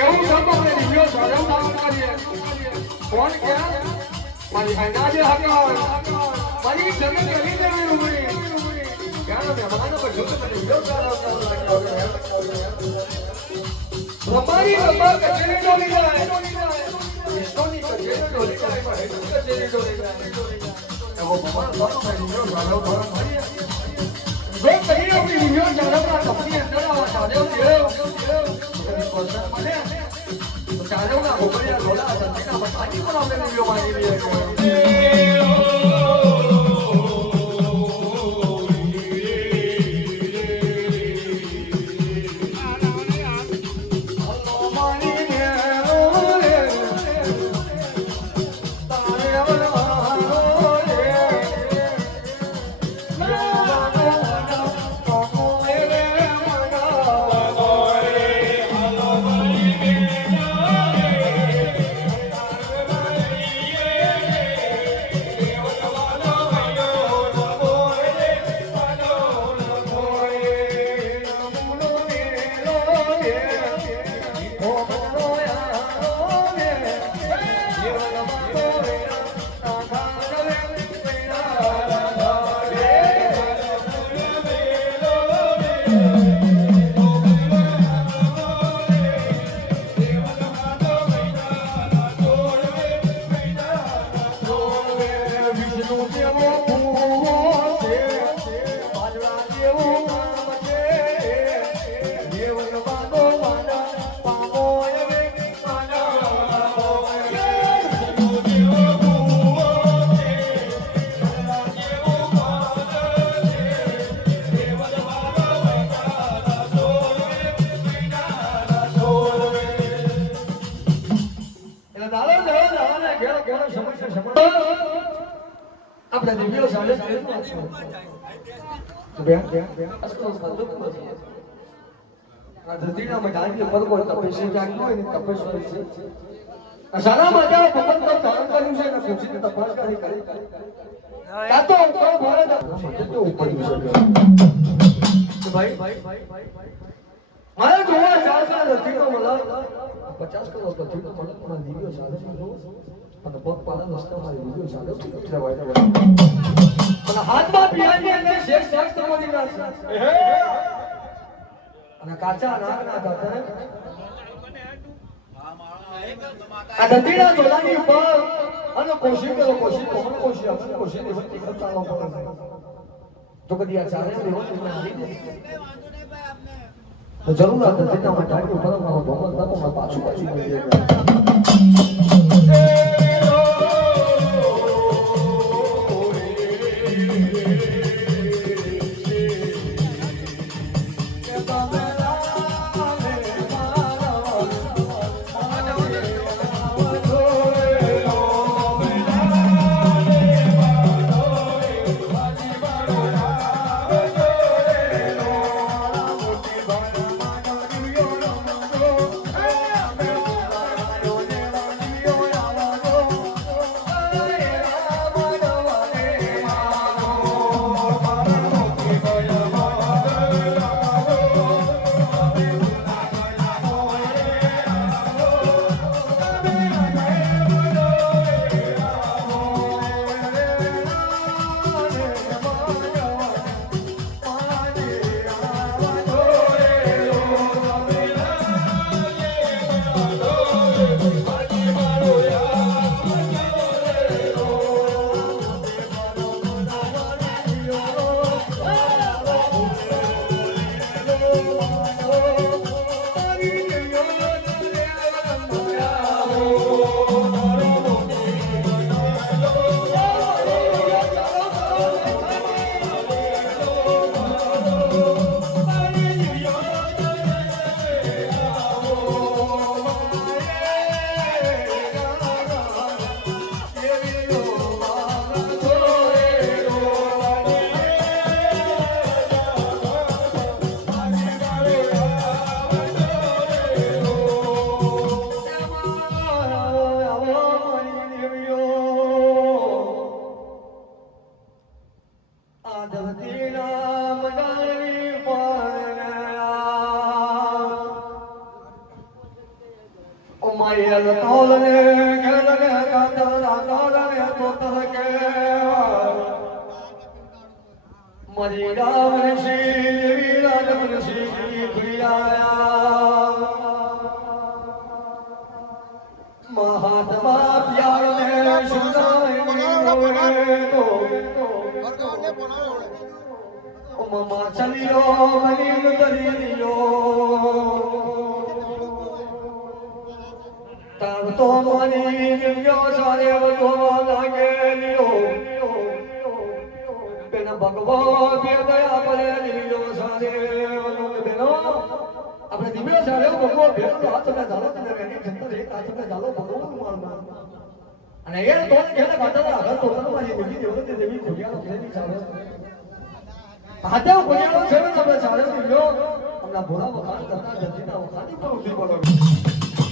એવું થતું ને દિવ્યો ધર્મ નામ કરીએ કોણ કે મારી મારી જગત કરી દેવી ઉમરી ક્યાં મહેમાનો પર જોતો મને વિરોધ કરાવતા રબારી રબા કચેરી ડોલી જાય વિષ્ણુની કચેરી ડોલી જાય પણ હેતુ કચેરી ડોલી જાય એવો ભગવાન બાપુ મેં વિરોધ કરાવ ભરમ મારી જો કહીએ આપણી વિરોધ જાળવવા કંપની અંદર આવા સાદેવ દેવ ચાલો ગોબરિયા ઢોલા સંતીના બટાકી પણ આપણે વિડીયો માંગી રહ્યા આપણે દિવ્યો તપાસ કરી. મારે જોવા ચાલતા મતલબ પચાસ કરોડ ધરતીનો મતલબ પણ દિવ્યો સાડે અને પગ પાલા રસ્તા મારી ચાલે છે એટલે વાયદા વાયદા અને હાથમાં પિયાની અંદર શેષ શેષ તમારી રાત અને કાચા નાગના દાદા આ અને કોશી કરો કોશી તો જરૂર હતા ભગવાન તકો પાછું પાછું મહાત્મા પ્યાર ને સુનાય તો મમા ચલિયો મની દરિયો તાર તો મની દિવ્યો સારે વધવા લાગેલિયો આપણે દિવ્યો સારે ભગવો ભેર તો હાથ ને ધારો તને રેડી ખંતર એક હાથ ને ધારો ભગવો મારવાનો અને એ તો કેને કાઢતા આગળ તો તને મારી દેવતે દેવી ખોડિયાનો છે ને હમણાં ભોળા વખાણ કરતા જતીના વખાણી પણ ઉઠી પડો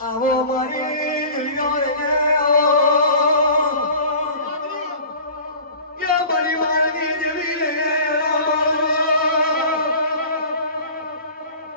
આવો મારી આવો યા મારી મારી દેવી રે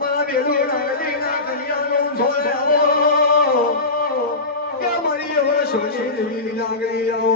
મારા બેડો નાગરી ના કન્યાનો છોડે દેવી નાગરી આવો